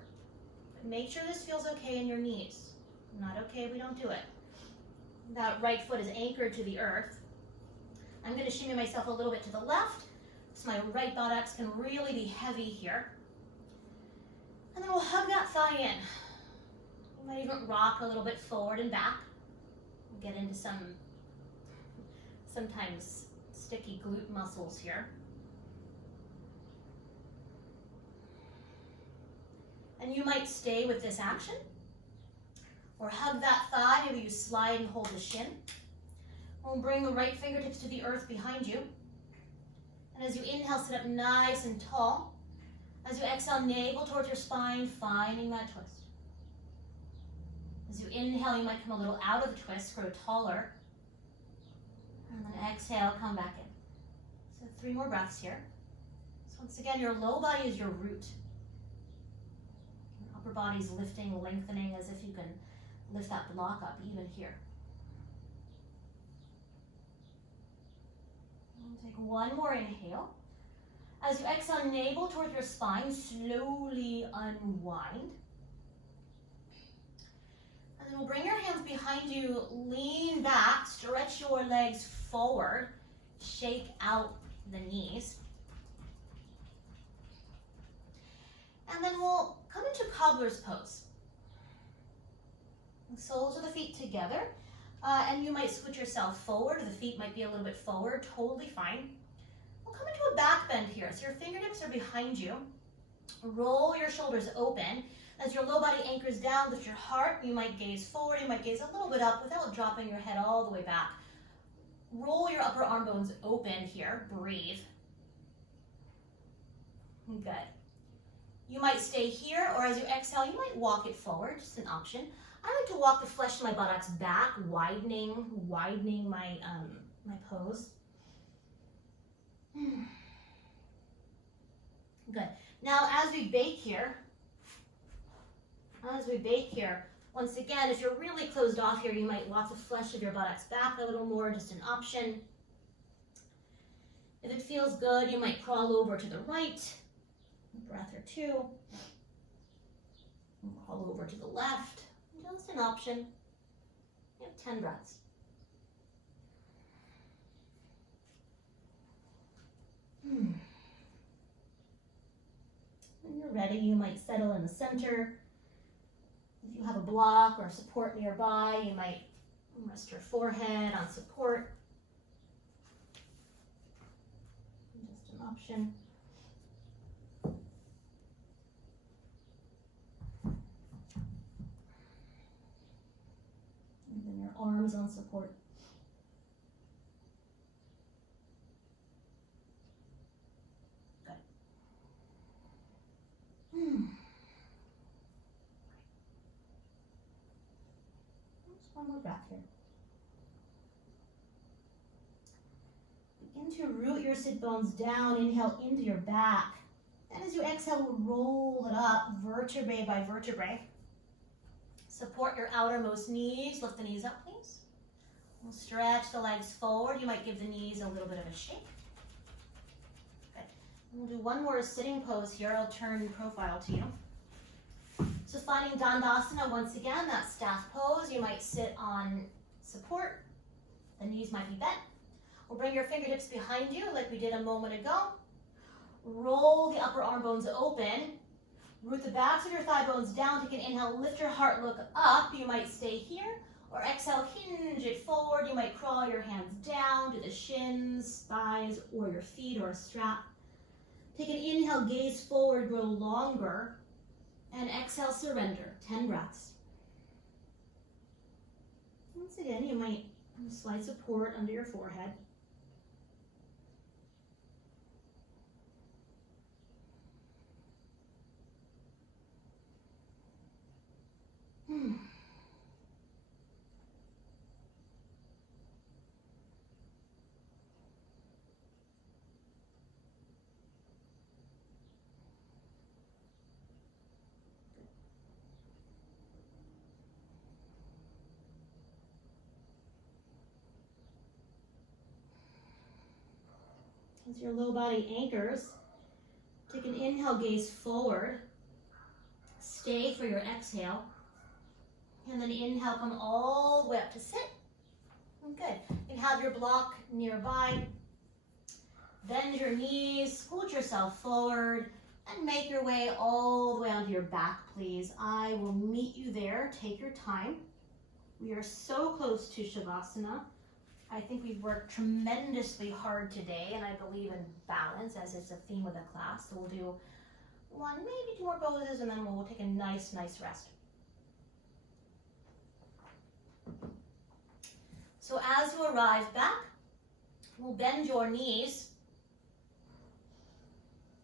But make sure this feels okay in your knees. Not okay, we don't do it. That right foot is anchored to the earth. I'm going to shimmy myself a little bit to the left, so my right buttocks can really be heavy here. And then we'll hug that thigh in. You might even rock a little bit forward and back. We'll get into sometimes sticky glute muscles here. And you might stay with this action. Or hug that thigh, maybe you slide and hold the shin. We'll bring the right fingertips to the earth behind you. And as you inhale, sit up nice and tall. As you exhale, navel towards your spine, finding that twist. As you inhale, you might come a little out of the twist, grow taller. And then exhale, come back in. So 3 more breaths here. So once again, your low body is your root. Your upper body is lifting, lengthening, as if you can lift that block up even here. And take 1 more inhale. As you exhale, navel towards your spine, slowly unwind. And then we'll bring your hands behind you, lean back, stretch your legs forward, shake out the knees. And then we'll come into cobbler's pose. Soles of the feet together, and you might switch yourself forward. The feet might be a little bit forward, totally fine. We'll come into a back bend here. So your fingertips are behind you. Roll your shoulders open. As your low body anchors down, lift your heart. You might gaze forward. You might gaze a little bit up without dropping your head all the way back. Roll your upper arm bones open here. Breathe. Good. You might stay here, or as you exhale, you might walk it forward, just an option. I like to walk the flesh of my buttocks back, widening my my pose. Good. Now, as we bake here, once again, if you're really closed off here, you might walk the flesh of your buttocks back a little more, just an option. If it feels good, you might crawl over to the right, a breath or 2. And crawl over to the left. Just an option. You have 10 breaths. When you're ready, you might settle in the center. If you have a block or support nearby, you might rest your forehead on support. Just an option. arms on support. Good. Just one more breath here. Begin to root your sit bones down. Inhale into your back. And as you exhale, roll it up, vertebrae by vertebrae. Support your outermost knees. Lift the knees up, please. We'll stretch the legs forward. You might give the knees a little bit of a shake. Good. We'll do one more sitting pose here. I'll turn profile to you. So finding Dandasana once again, that staff pose. You might sit on support. The knees might be bent. We'll bring your fingertips behind you like we did a moment ago. Roll the upper arm bones open. Root the backs of your thigh bones down. Take an inhale, lift your heart, look up. You might stay here. Or exhale, hinge it forward. You might crawl your hands down to the shins, thighs, or your feet or a strap. Take an inhale, gaze forward, grow longer. And exhale, surrender. 10 breaths. Once again, you might slide support under your forehead. As your low body anchors, take an inhale, gaze forward. Stay for your exhale. And then inhale, come all the way up to sit. Good. You can have your block nearby. Bend your knees, scoot yourself forward, and make your way all the way onto your back, please. I will meet you there. Take your time. We are so close to Shavasana. I think we've worked tremendously hard today, and I believe in balance as it's a theme of the class. So we'll do one, maybe two more poses, and then we'll take a nice rest. So as you arrive back, we'll bend your knees,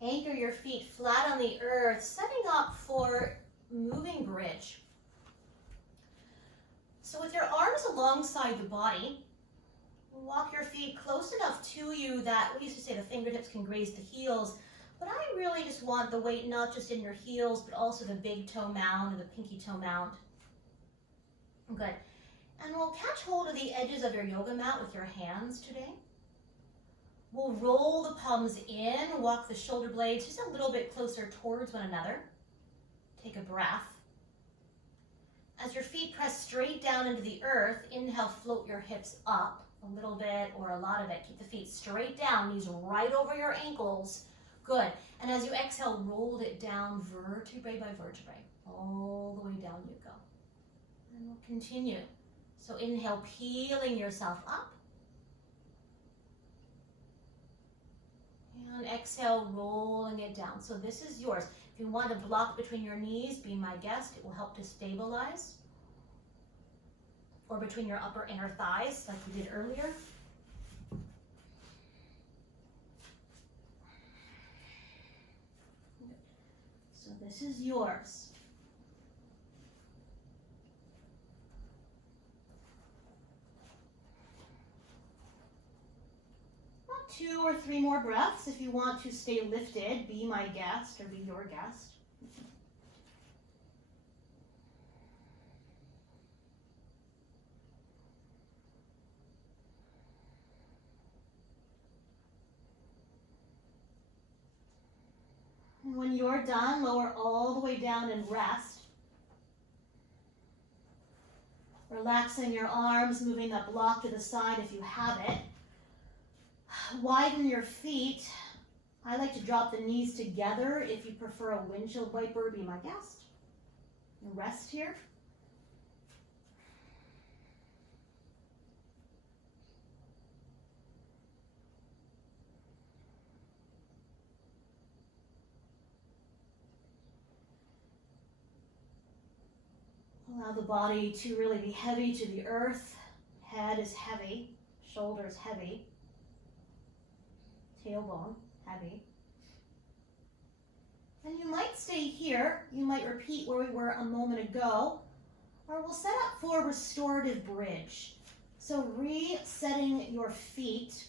anchor your feet flat on the earth, setting up for moving bridge. So with your arms alongside the body, walk your feet close enough to you that we used to say the fingertips can graze the heels, but I really just want the weight not just in your heels, but also the big toe mound and the pinky toe mound. Good. And we'll catch hold of the edges of your yoga mat with your hands today. We'll roll the palms in, walk the shoulder blades just a little bit closer towards one another. Take a breath. As your feet press straight down into the earth, inhale, float your hips up a little bit or a lot of it. Keep the feet straight down, knees right over your ankles. Good. And as you exhale, roll it down vertebrae by vertebrae. All the way down you go. And we'll continue. So inhale, peeling yourself up. And exhale, rolling it down. So this is yours. If you want a block between your knees, be my guest. It will help to stabilize. Or between your upper inner thighs, like we did earlier. So this is yours. About 2 or 3 more breaths. If you want to stay lifted, be my guest or be your guest. And when you're done, lower all the way down and rest. Relaxing your arms, moving that block to the side if you have it. Widen your feet. I like to drop the knees together. If you prefer a windshield wiper, be my guest. And rest here. Allow the body to really be heavy to the earth. Head is heavy, shoulders heavy, tailbone heavy. And you might stay here. You might repeat where we were a moment ago, or we'll set up for restorative bridge. So resetting your feet.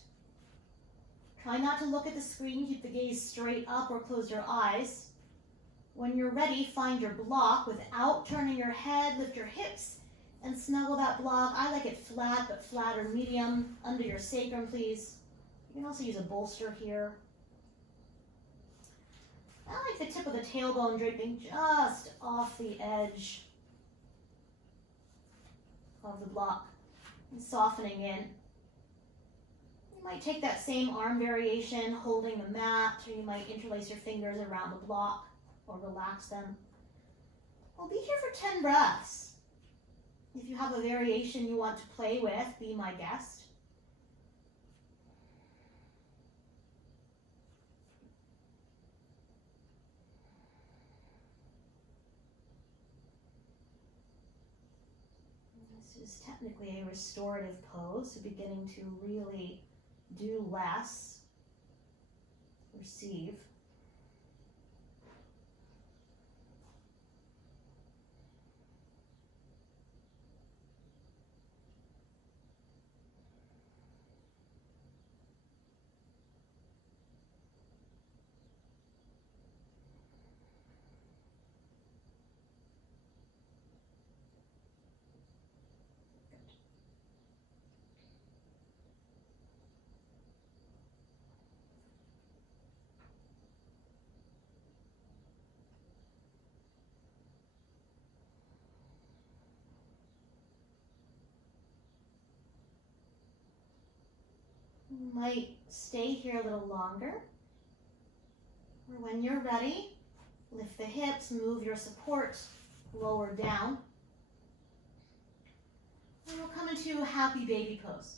Try not to look at the screen. Keep the gaze straight up or close your eyes. When you're ready, find your block without turning your head. Lift your hips and snuggle that block. I like it flat, but flat or medium under your sacrum, please. You can also use a bolster here. I like the tip of the tailbone draping just off the edge of the block and softening in. You might take that same arm variation, holding the mat, or you might interlace your fingers around the block or relax them. We'll be here for 10 breaths. If you have a variation you want to play with, be my guest. This is technically a restorative pose, so beginning to really do less, receive. You might stay here a little longer. Or when you're ready, lift the hips, move your support lower down. And we'll come into happy baby pose.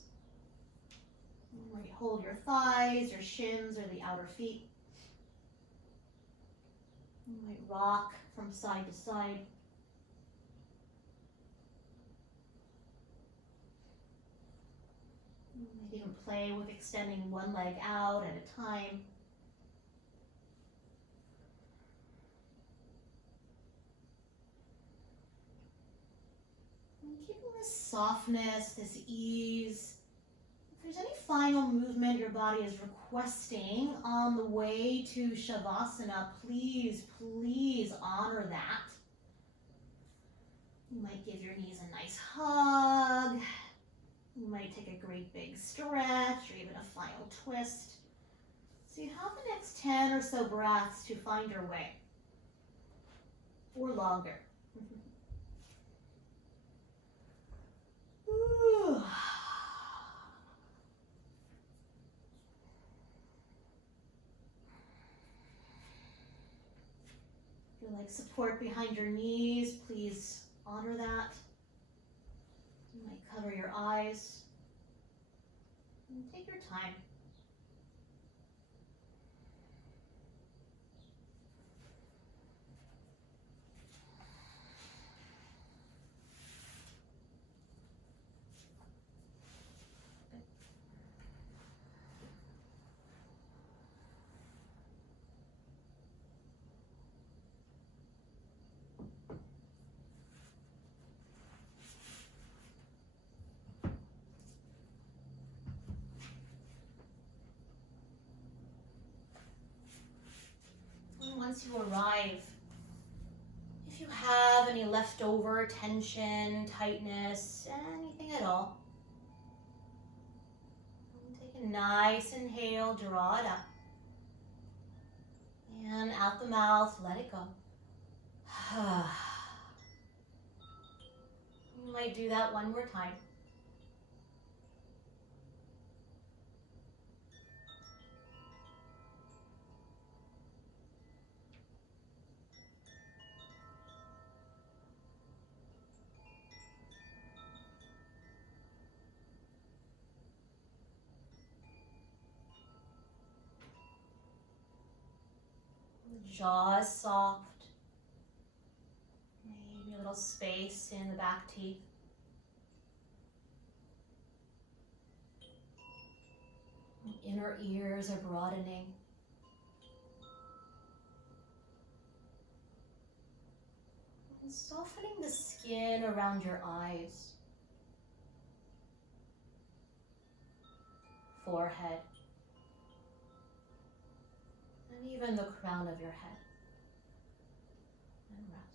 You might hold your thighs, your shins, or the outer feet. You might rock from side to side. You might even play with extending one leg out at a time. And keeping this softness, this ease. If there's any final movement your body is requesting on the way to Shavasana, please, please honor that. You might give your knees a nice hug. You might take a great big stretch or even a final twist. So you have the next 10 or so breaths to find your way, or longer. Ooh. If you like support behind your knees, please honor that. You might cover your eyes and take your time. Once you arrive, if you have any leftover tension, tightness, anything at all, take a nice inhale, draw it up, and out the mouth, let it go. You might do that one more time. Jaw is soft, maybe a little space in the back teeth. Inner ears are broadening. And softening the skin around your eyes, forehead, and even the crown of your head. And rest.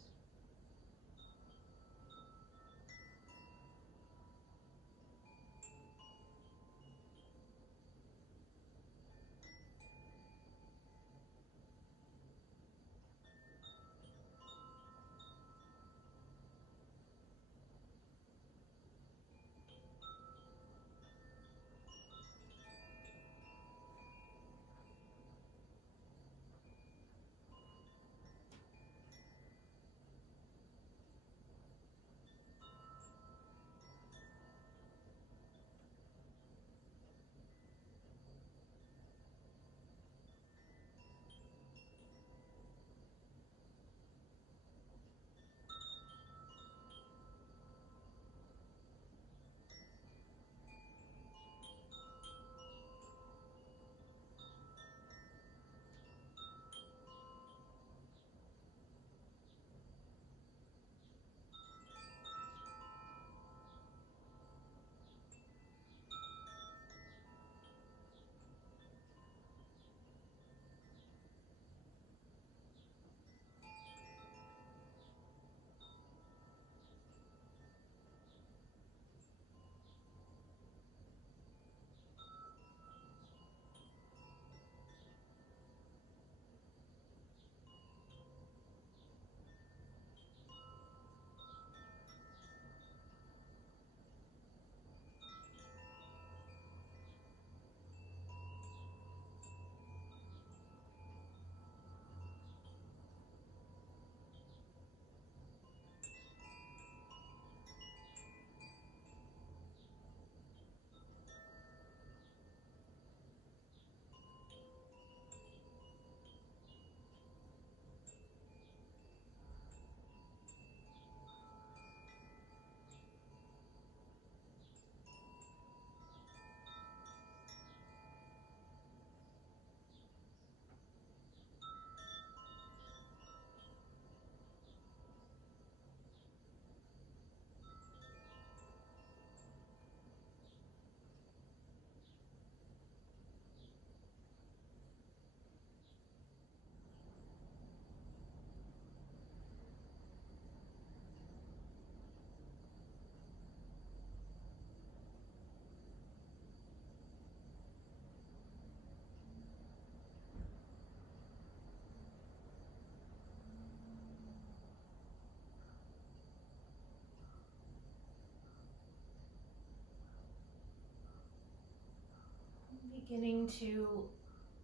Beginning to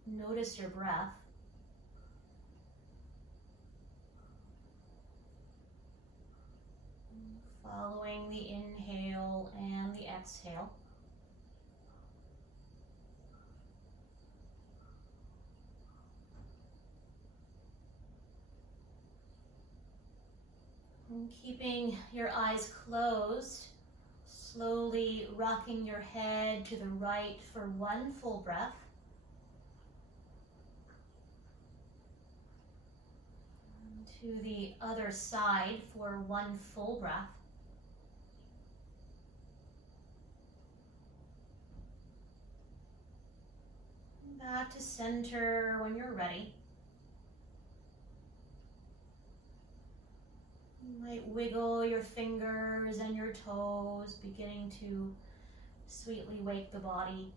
notice your breath. Following the inhale and the exhale. And keeping your eyes closed, slowly rocking your head to the right for one full breath. And to the other side for one full breath. And back to center when you're ready. You might wiggle your fingers and your toes, beginning to sweetly wake the body.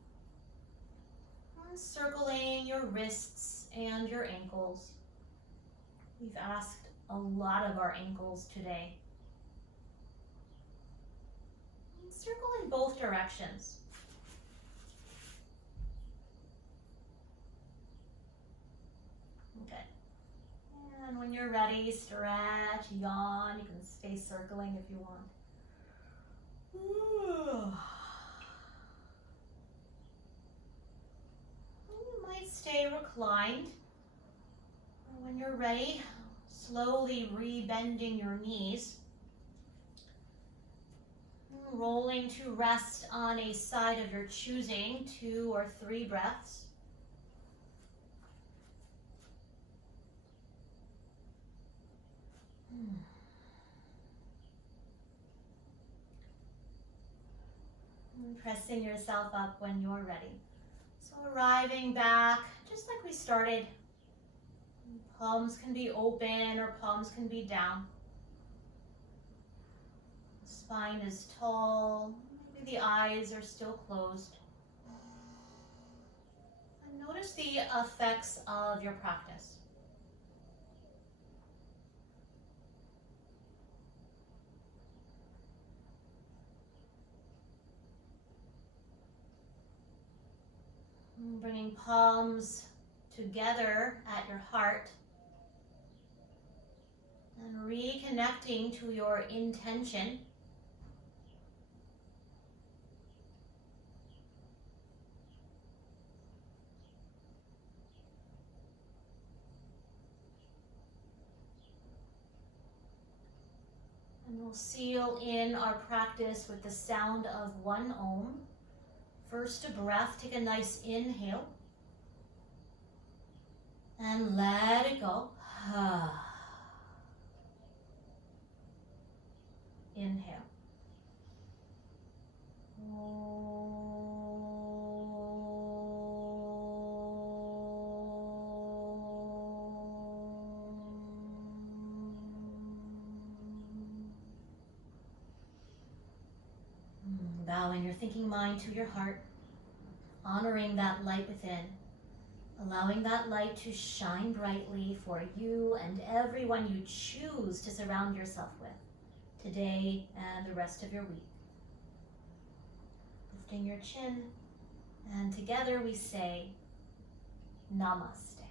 And circling your wrists and your ankles. We've asked a lot of our ankles today. And circle in both directions. Good. And when you're ready, stretch, yawn. You can stay circling if you want. You might stay reclined. When you're ready, slowly re-bending your knees. Rolling to rest on a side of your choosing, 2 or 3 breaths. And pressing yourself up when you're ready. So arriving back, just like we started. Palms can be open or palms can be down. The spine is tall, maybe the eyes are still closed. And notice the effects of your practice. Bringing palms together at your heart and reconnecting to your intention. And we'll seal in our practice with the sound of one Om. First a breath, take a nice inhale. And let it go. Inhale. Bowing your thinking mind to your heart, honoring that light within, allowing that light to shine brightly for you and everyone you choose to surround yourself with today and the rest of your week. Lifting your chin, and together we say, Namaste.